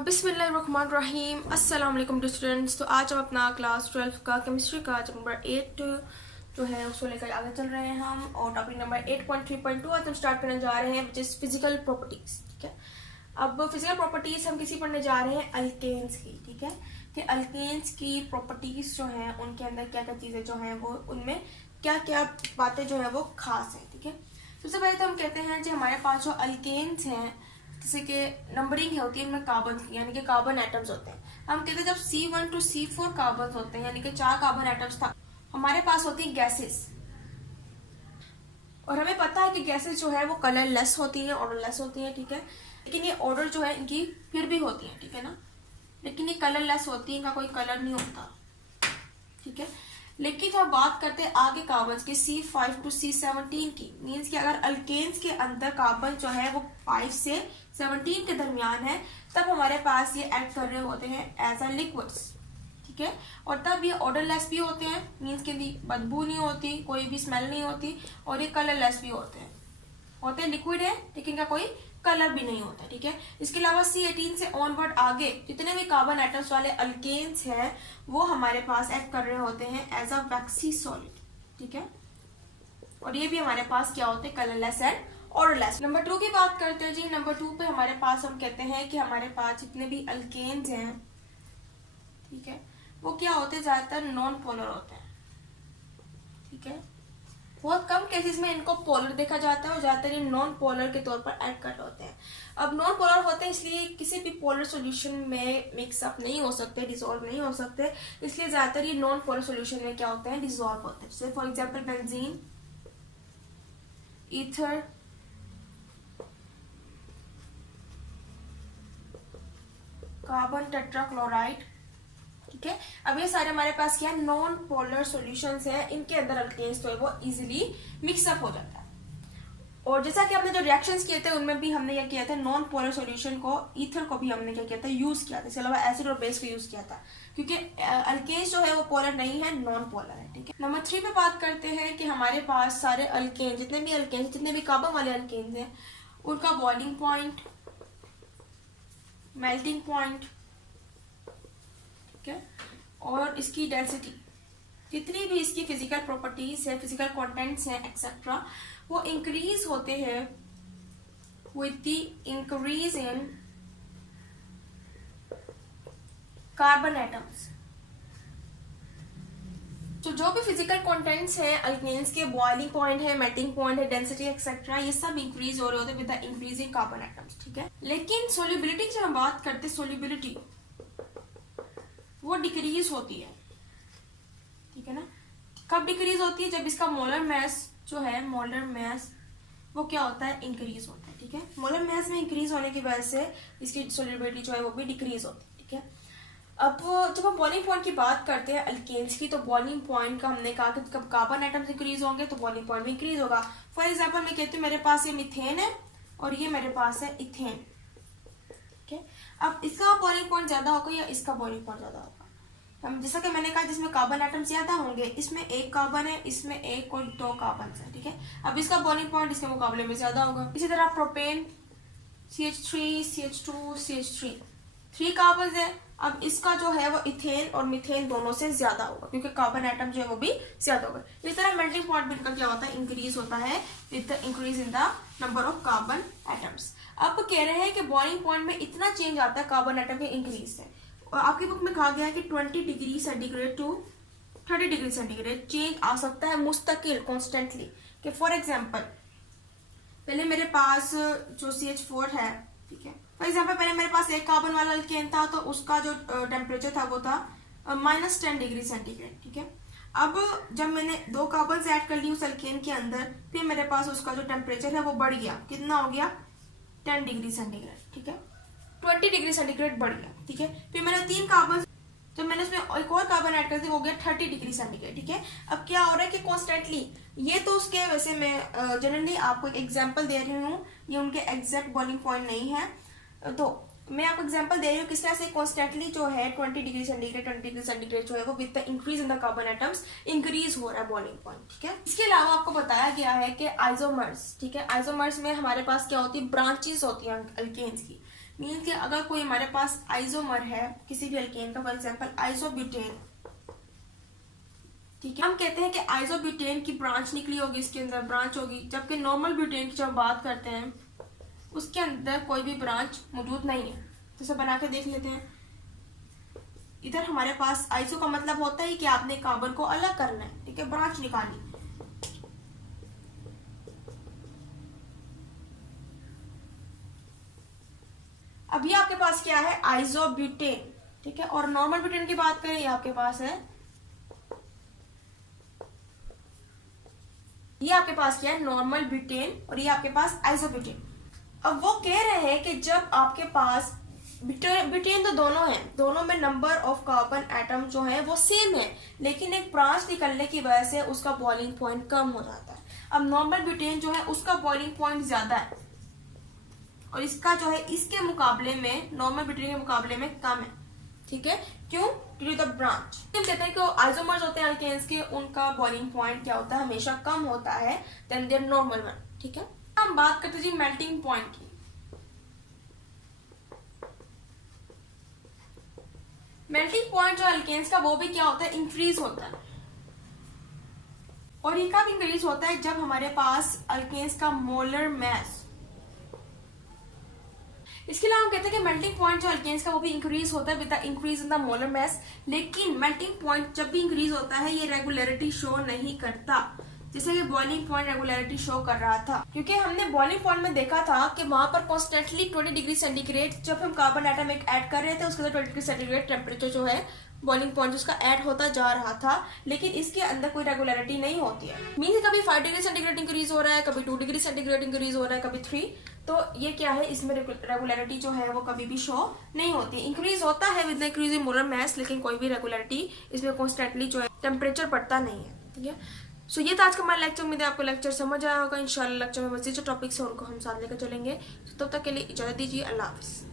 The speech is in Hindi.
बिस्मिल्लाहिर्रहमानिर्रहीम अस्सलाम वालेकुम स्टूडेंट्स। तो आज हम अपना क्लास 12 का केमिस्ट्री का चैप्टर नंबर 8 जो है उसको लेकर आगे चल रहे हैं हम, और टॉपिक नंबर 8.3.2 आज हम स्टार्ट करने जा रहे हैं विच इज फिजिकल प्रॉपर्टीज। ठीक है, अब फिजिकल प्रॉपर्टीज हम किसी पढ़ने जा रहे हैं अल्केन्स की। ठीक है, कि अल्केन्स की प्रॉपर्टीज जो हैं उनके अंदर क्या क्या चीजें जो हैं वो उनमें क्या क्या बातें जो है वो खास है। ठीक है, सबसे पहले तो हम कहते हैं कि हमारे पास जो अल्केन्स हैं जैसे कि नंबरिंग होती है उनमें कार्बन की, यानी कि कार्बन एटम्स होते हैं। हम कहते हैं जब C1 to C4 कार्बन होते हैं, यानी कि 4 कार्बन एटम्स था, हमारे पास होती है गैसेस। और हमें पता है कि गैसेस जो है वो कलरलेस होती हैं, ऑर्डरलेस होती हैं। ठीक है, लेकिन ये ऑर्डर जो है इनकी फिर भी होती है। ठीक है ना, लेकिन ये कलरलेस होती है, इनका कोई कलर नहीं होता। ठीक है, लेकिन जब बात करते हैं आगे कार्बन की C5 to C17 की, मीन्स कि अगर अल्केन्स के अंदर कार्बन जो है वो 5 से 17 के दरमियान है, तब हमारे पास ये एक्ट कर रहे होते हैं एज अ लिक्विड्स। ठीक है, और तब ये ऑर्डरलेस भी होते हैं, मीन्स कि बदबू नहीं होती, कोई भी स्मेल नहीं होती, और ये कलरलेस भी होते हैं लिक्विड है लेकिन का कोई कलर भी नहीं होता। ठीक है, इसके अलावा C18 से ऑनवर्ड आगे जितने भी कार्बन एटम्स वाले अल्केन्स हैं वो हमारे पास एक्ट कर रहे होते हैं एज अ वैक्सी सॉलिड। ठीक है, और ये भी हमारे पास क्या होते हैं कलरलेस एंड ऑर्डरलेस। नंबर 2 की बात करते हैं जी। नंबर 2 पे हमारे पास हम कहते हैं कि हमारे पास जितने भी अल्केन्स हैं, ठीक है, वो क्या होते हैं, ज्यादातर नॉन पोलर होते हैं। ठीक है, बहुत कम केसेस में इनको पोलर देखा जाता है और ज्यादातर ये नॉन पोलर के तौर पर एक्ट कर होते हैं। अब नॉन पोलर होते हैं इसलिए किसी भी पोलर सॉल्यूशन में मिक्सअप नहीं हो सकते, डिसॉल्व नहीं हो सकते, इसलिए ज्यादातर ये नॉन पोलर सॉल्यूशन में क्या होते हैं, डिसॉल्व होते हैं। जैसे for example benzene, ether, carbon tetrachloride. ठीक है, अब ये सारे हमारे पास क्या है, नॉन पोलर सॉल्यूशंस हैं, इनके अंदर अल्केन्स तो है वो इजीली मिक्सअप हो जाता है। और जैसा कि हमने जो रिएक्शंस किए थे उनमें भी हमने क्या किया था, नॉन पोलर सॉल्यूशन को, ईथर को भी हमने क्या किया था, यूज किया था। इसके अलावा एसिड और बेस को यूज किया था, क्योंकि अल्केन्स जो है वो पोलर नहीं है, नॉन पोलर है। ठीक है, नंबर 3 पे बात करते हैं कि हमारे पास सारे अल्केन, जितने भी कार्बन वाले अल्केन्स हैं, उनका बॉइलिंग पॉइंट, मेल्टिंग पॉइंट, ठीक है, और इसकी डेंसिटी, जितनी भी इसकी फिजिकल प्रॉपर्टीज है, फिजिकल कंटेंट्स हैं एक्सेट्रा, वो इंक्रीज होते हैं with the increase in carbon atoms. तो जो भी फिजिकल कंटेंट्स हैं अल्केन्स के, बॉइलिंग पॉइंट है, मेल्टिंग पॉइंट है, डेंसिटी एक्सेट्रा, ये सब इंक्रीज हो रहे होते हैं with the increasing carbon atoms. ठीक है, लेकिन सोल्युबिलिटी की जब हम बात करते हैं, सोल्युबिलिटी वो डिक्रीज होती है। ठीक है ना, कब डिक्रीज होती है, जब इसका मोलर मैस जो है, मोलर मैस वो क्या होता है, इंक्रीज होता है। ठीक है, मोलर मैस में इंक्रीज होने की वजह से इसकी सोल्युबिलिटी जो है वो भी डिक्रीज होती है। ठीक है, अब जब हम बॉइलिंग पॉइंट की बात करते हैं अल्केन्स की, तो बॉइलिंग पॉइंट का हमने कहा कि जब कार्बन एटम्स इंक्रीज होंगे तो बॉइलिंग पॉइंट भी इंक्रीज होगा। फॉर एग्जाम्पल मैं कहती हूँ मेरे पास ये मिथेन है और ये मेरे पास है इथेन। ठीक है, अब इसका बॉइलिंग पॉइंट ज्यादा होगा या इसका बॉइलिंग पॉइंट ज्यादा होगा। हम जैसा कि मैंने कहा जिसमें कार्बन एटम ज्यादा होंगे, इसमें एक कार्बन है, इसमें एक और 2 कार्बन है। ठीक है, अब इसका बॉइलिंग पॉइंट इसके मुकाबले में ज्यादा होगा। इसी तरह propane, CH3, CH2, CH3, 3 carbon है। अब इसका जो है वो इथेन और मिथेन दोनों से ज्यादा होगा, क्योंकि कार्बन एटम जो है वो भी ज्यादा होगा। इस तरह मेल्टिंग पॉइंट भी इनका क्या होता है, इंक्रीज होता है with the increase in the number of carbon atoms. अब कह रहे हैं कि बॉइलिंग पॉइंट में इतना चेंज आता है कार्बन एटम के इंक्रीज से, और आपकी बुक में कहा गया है कि 20 degree centigrade to 30 degree centigrade change आ सकता है मुस्तकिल, कॉन्स्टेंटली। कि फॉर एग्जाम्पल पहले मेरे पास जो CH4 है, ठीक है, फॉर एग्जाम्पल पहले मेरे पास एक कार्बन वाला अल्केन था, तो उसका जो टेम्परेचर था वो था -10 डिग्री सेंटीग्रेड। ठीक है, अब जब मैंने 2 कार्बन ऐड कर ली उस अल्केन के अंदर, फिर मेरे पास उसका जो टेम्परेचर है वो बढ़ गया, कितना हो गया, 10 डिग्री सेंटीग्रेड। ठीक है, 20 डिग्री सेंटीग्रेड बढ़ गया। ठीक है, फिर मैंने 3 कार्बन, जब मैंने उसमें एक और कार्बन ऐड कर दी, वो गया 30 डिग्री सेंटीग्रेड। ठीक है, अब क्या हो रहा है कि कॉन्स्टेंटली, ये तो उसके, वैसे मैं जनरली आपको एक एग्जांपल दे रही हूँ, ये उनके एग्जैक्ट बॉइलिंग पॉइंट नहीं है, तो मैं आपको एग्जांपल दे रही हूँ किस तरह से कॉन्स्टेंटली जो है 20 डिग्री सेंटीग्रेड 20 डिग्री सेंटीग्रेड जो है वो with the increase in the carbon atoms increase हो रहा है बॉइलिंग पॉइंट। ठीक है, इसके अलावा आपको बताया गया है कि आइसोमर्स, ठीक है, आइसोमर्स में हमारे पास क्या होती है, ब्रांचेस होती हैं अल्केन्स की, मीन कि अगर कोई हमारे पास आइसोमर है किसी भी अल्केन का, फॉर एग्जांपल आइसोब्यूटेन, ठीक है, हम कहते हैं कि आइसोब्यूटेन की ब्रांच निकली होगी, इसके अंदर ब्रांच होगी, जबकि नॉर्मल ब्यूटेन की जब बात करते हैं उसके अंदर कोई भी ब्रांच मौजूद नहीं है। जैसे बना के देख लेते हैं, इधर हमारे पास आइसो का मतलब होता है कि आपने कार्बन को अलग करना है, ठीक है, ब्रांच निकालनी। अभी आपके पास क्या है, आइसोब्यूटेन, ठीक है, और नॉर्मल ब्यूटेन की बात करें, ये आपके पास है, ये आपके पास क्या है, नॉर्मल ब्यूटेन, और ये आपके पास आइसोब्यूटेन। अब वो कह रहे हैं कि जब आपके पास ब्यूटेन तो दोनों हैं, दोनों में नंबर ऑफ कार्बन एटम जो है वो सेम है, लेकिन एक ब्रांच निकलने की वजह से उसका बॉइलिंग पॉइंट कम हो जाता है। अब नॉर्मल ब्यूटेन जो है उसका बॉइलिंग पॉइंट ज्यादा है और इसका जो है इसके मुकाबले में, नॉर्मल ब्यूटेन के मुकाबले में कम है, ठीक है, क्यों, ड्यू टू द ब्रांच। हम कहते हैं कि आइसोमर्स होते हैं अल्केन्स के, उनका बॉइलिंग पॉइंट क्या होता है, हमेशा कम होता है देन देयर नॉर्मल वन, ठीक है। हम बात करते हैं जी मेल्टिंग पॉइंट की। मेल्टिंग पॉइंट जो अल्केन्स का वो भी क्या होता है, इंक्रीज होता है, और ये कब इंक्रीज होता है, जब हमारे पास अल्केन्स का मोलर मास, इसके अलावा हम कहते हैं कि मेल्टिंग पॉइंट जो अल्केन्स का वो भी इंक्रीज होता है with the increase in the molar mass, लेकिन मेल्टिंग पॉइंट जब भी इंक्रीज होता है ये रेगुलरिटी शो नहीं करता, जैसे कि बॉइलिंग पॉइंट रेगुलरिटी शो कर रहा था, क्योंकि हमने बॉइलिंग पॉइंट में देखा था कि वहां पर कॉन्स्टेंटली 20 डिग्री सेंटीग्रेड जब हम कार्बन एटम एक ऐड कर रहे थे उसके अंदर 20 डिग्री सेंटीग्रेड टेम्परेचर जो है बॉइलिंग पॉइंट उसका ऐड होता जा रहा था, लेकिन इसके अंदर कोई रेगुलरिटी नहीं होती है। मीन कभी 5 डिग्री सेंटीग्रेड इंक्रीज हो रहा है, कभी 2 डिग्री सेंटीग्रेड इंक्रीज हो रहा है, कभी 3, तो ये क्या है, इसमें रेगुलरिटी जो है वो कभी भी शो नहीं होती। इंक्रीज होता है with increase in molar mass, लेकिन कोई भी रेगुलरिटी इसमें कॉन्स्टेंटली जो है टेम्परेचर बढ़ता नहीं है, ठीक है। सो ये था आज का हमारा लेक्चर। उम्मीद है आपको लेक्चर समझ आया होगा। इंशाल्लाह लेक्चर में मज़ीद जो टॉपिक्स है उनको हम साथ लेकर चलेंगे। तो तब तक के लिए इजाजत दीजिए। अल्लाह हाफिज़।